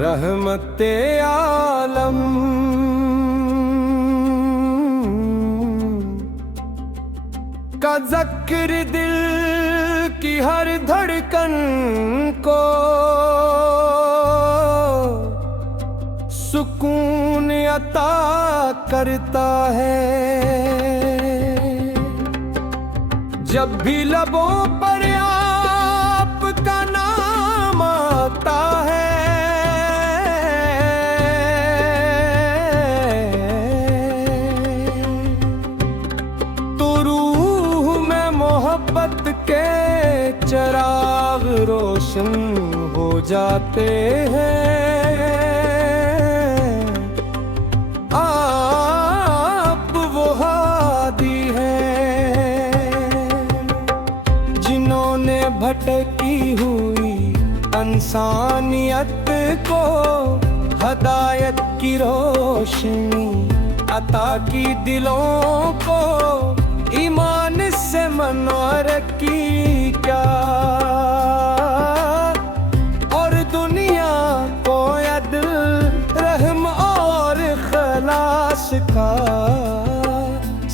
रहमते आलम का ज़िक्र दिल की हर धड़कन को सुकून अता करता है। जब भी लबों पर आपका नाम आता है तो रूह में मोहब्बत के चिराग रोशन हो जाते हैं। आप वो हादी हैं जिन्होंने भटकी हुई इंसानियत को हदायत की रोशनी अता की, दिलों को ईमान से मनवर की क्या और दुनिया को अदल रहम और खलास का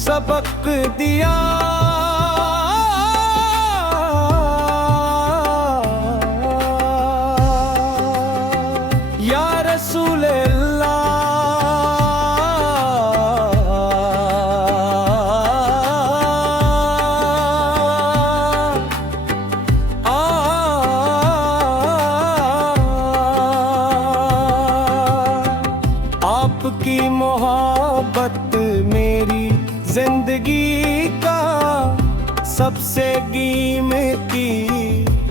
सबक दिया। या रसूल अल्लाह आपकी मोहब्बत मेरी जिंदगी का सबसे कीमती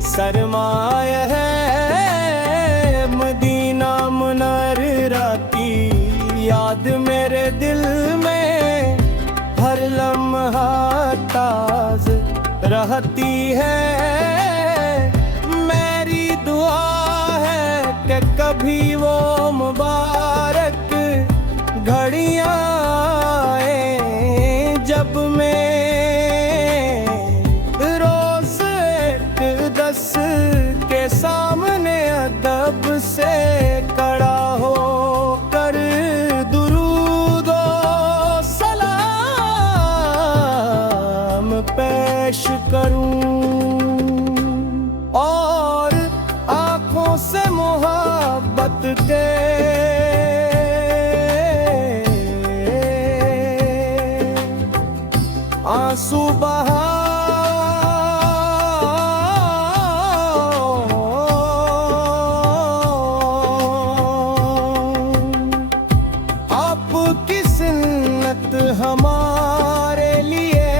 सरमाया है। मदीना मुनव्वरा की याद मेरे दिल में हर लम्हा ताज़ रहती है। मेरी दुआ है कि कभी वो मुबारक घड़ियां आए जब मैं रोज दस के सामने अदब से खड़ा हो कर दुरूद और सलाम पेश करूं और आँखों से मोहब्बत के आंसू बहा। आपकी सुन्नत हमारे लिए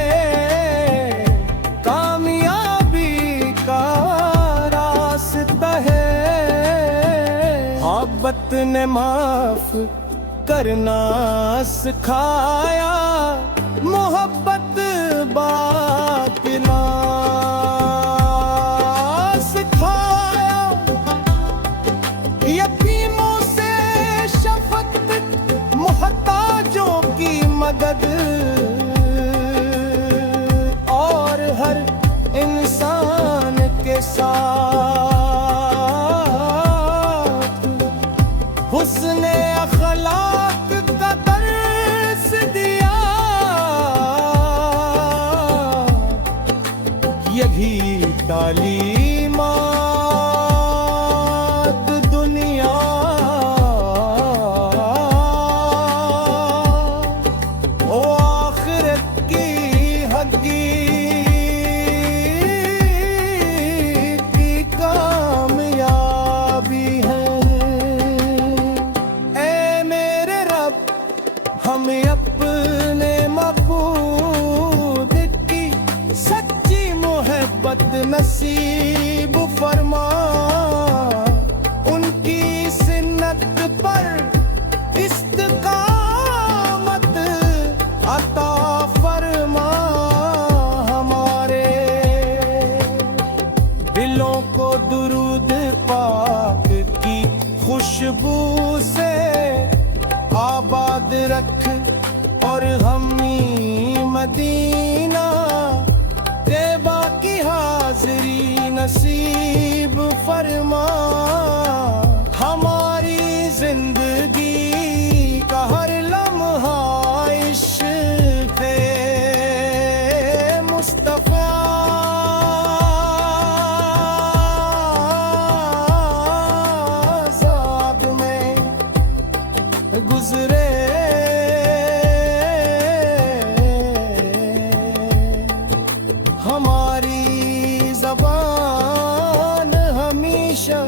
कामयाबी का रास्ता है। मोहब्बत ने माफ करना सिखाया, मोहब्बत बात ना सिखाया। यतीमों से शफकत, मुहताजों की मदद और हर इंसान के साथ हुस्ने अखलाक का दर्स दिया। यही तालीमात दुनिया ओ आखिरत की हकीकी कामयाबी है। ए मेरे रब हमें अपने मकबूल की सच्ची मोहब्बत नसीब नसीब फरमा, हमारी जिंदगी का हर लम्हा इश्क़-ए मुस्तफ़ा ज़ाद में गुज़रे। हमारी ज़बान हमेशा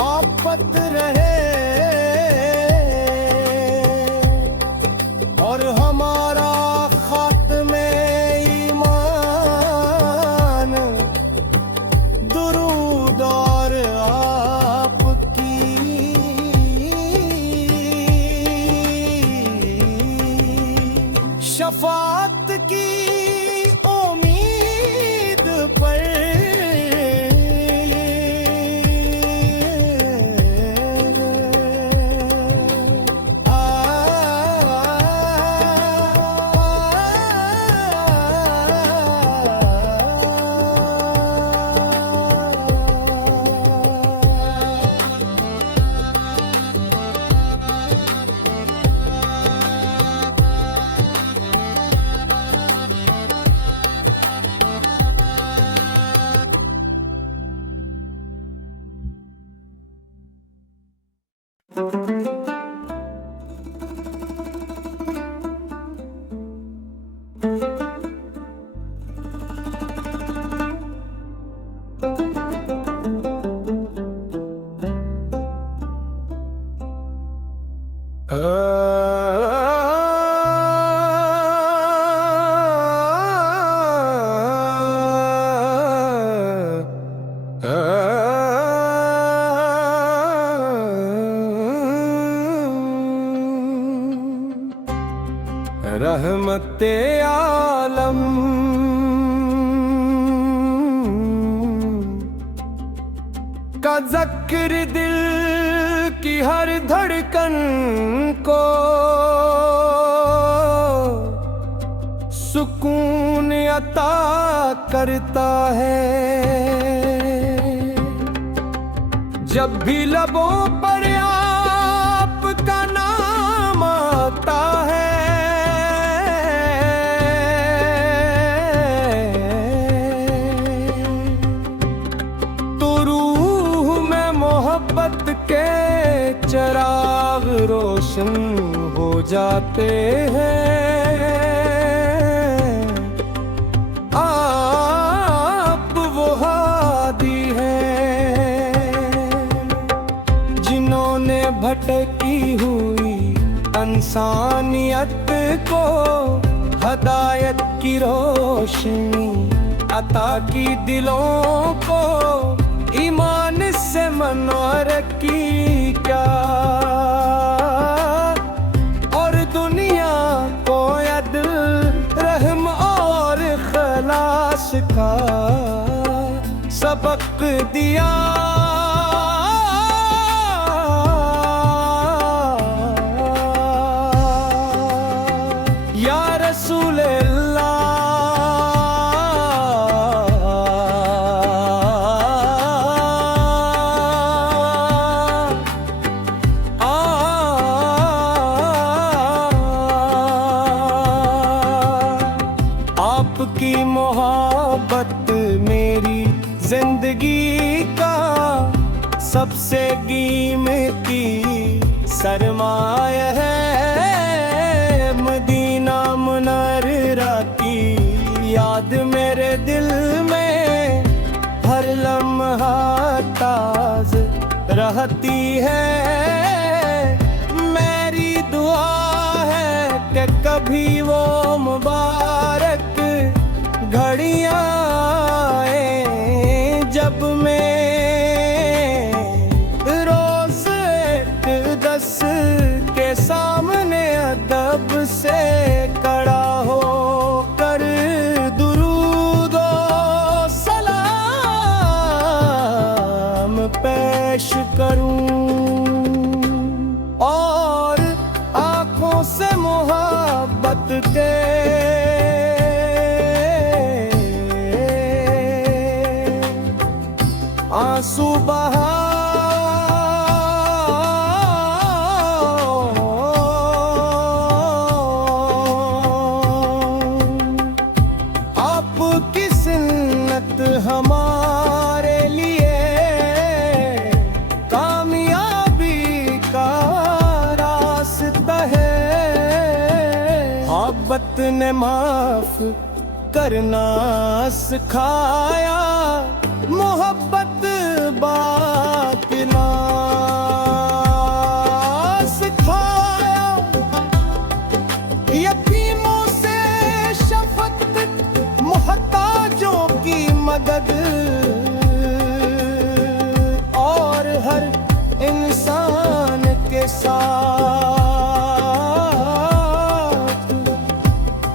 आफत रहे और हमारा खात्मे ईमान दुरूद और आपकी शफाअत की उम्मीद पर रहमते आलम का ज़िक्र दिल की हर धड़कन को सुकून अता करता है। जब भी लबों पर आपका नाम आता है तो रूह में मोहब्बत के चिराग रोशन हो जाते हैं। आप वो हादी हैं जिन्होंने भटकी हुई इंसानियत को हदायत की रोशनी अता की, दिलों को ईमान से मनवर की क्या और दुनिया को अदल रहम और खलास का सबक दिया। या रसूल अल्लाह आपकी मोहब्बत मेरी जिंदगी का सबसे कीमती सरमाया है। मदीना मुनव्वरा की याद मेरे दिल में हर लम्हा ताज़ रहती है। मेरी दुआ है कि कभी वो मुबारक घड़ियाँ आए जब मैं रोज़ इक़्तिदास के सामने अदब से खड़ा हो कर दुरूद और सलाम पेश करूं और आँखों से मोहब्बत के हमारे लिए कामयाबी का रास्ता है। मोहब्बत ने माफ करना सिखाया, मोहब्बत बांटना सिखाया। यतीमों से शफकत, मोहताजों की मदद और हर इंसान के साथ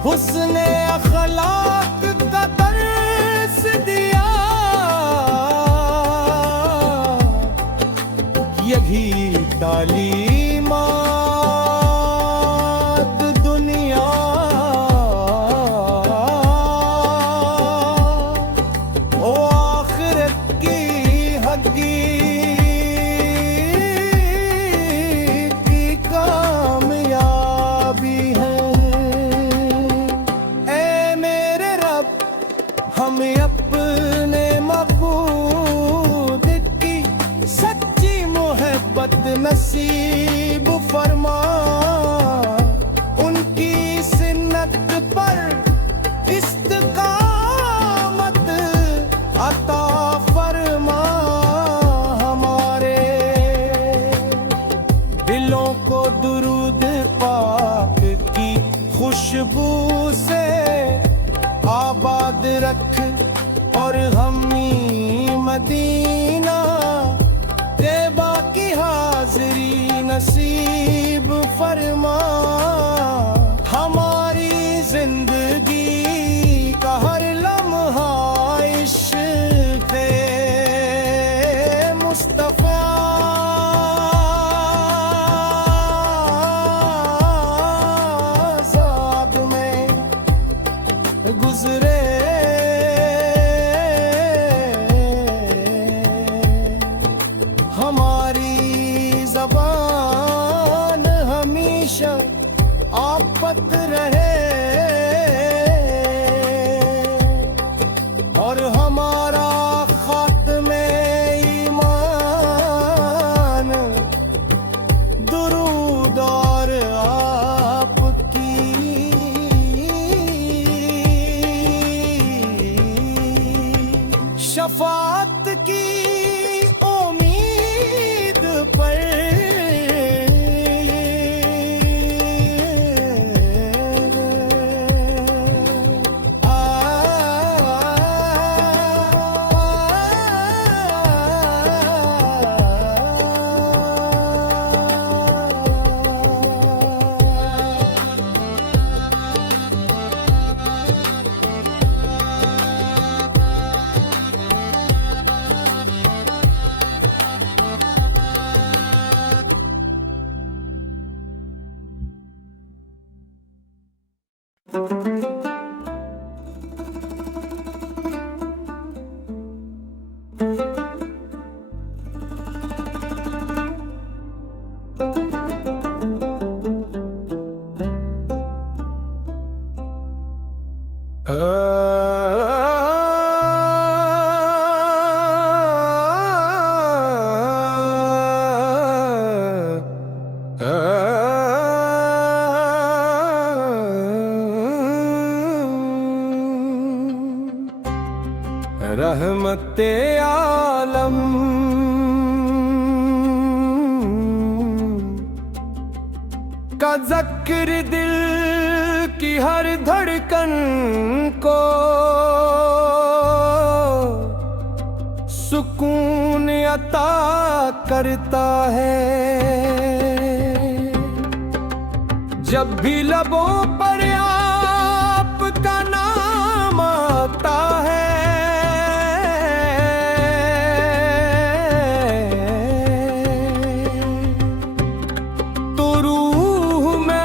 हुस्ने अखलाक का दर्स दिया। यही तालीमात दुनिया ओ आखिरत की हकीकी कामयाबी है। हमें अपने मबूद की सच्ची मोहब्बत नसीब फरमा। उनकी सुन्नत पर इस्तिकामत अता फरमा। हमारे दिलों को दुरूद पाक की खुशबू से आबाद रख और हमी मदीना तेबा की हाज़री नसीब फरमा। हमारी जिंदगी का हर लम्हा इश्क़-ए मुस्तफ़ा ज़ाद में गुज़रे। हमारी ज़बान हमेशा आफत रहे और हमारा खात्मे ईमान दुरूद और आपकी शफाअत की उम्मीद पर रहमते आलम का ज़िक्र दिल की हर धड़कन को सुकून अता करता है। जब भी लबों पर आपका नाम आता है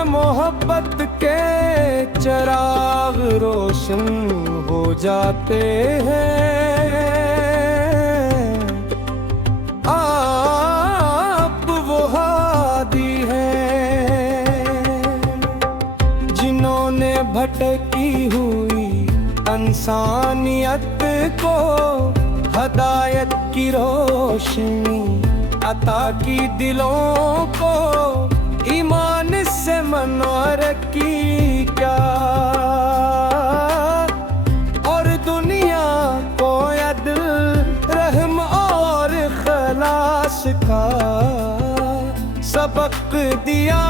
मोहब्बत के चिराग रोशन हो जाते हैं। आप वो हादी हैं जिन्होंने भटकी हुई इंसानियत को हदायत की रोशनी अता की, दिलों को ईमान से मनवर की क्या, और दुनिया को अदल रहम और खलास का सबक दिया।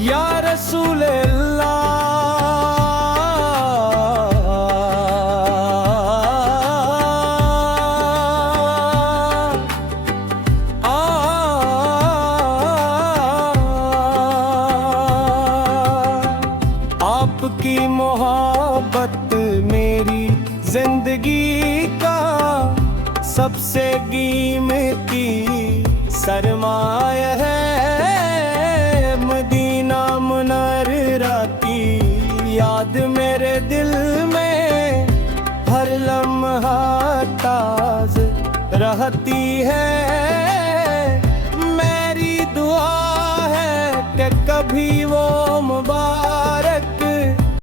या रसूल अल्लाह, आपकी मोहब्बत मेरी जिंदगी का सबसे कीमती सरमाया है। मदीना मुनव्वरा की याद मेरे दिल में हर लम्हा ताज रहती है। मेरी दुआ है कि कभी वो मुबारक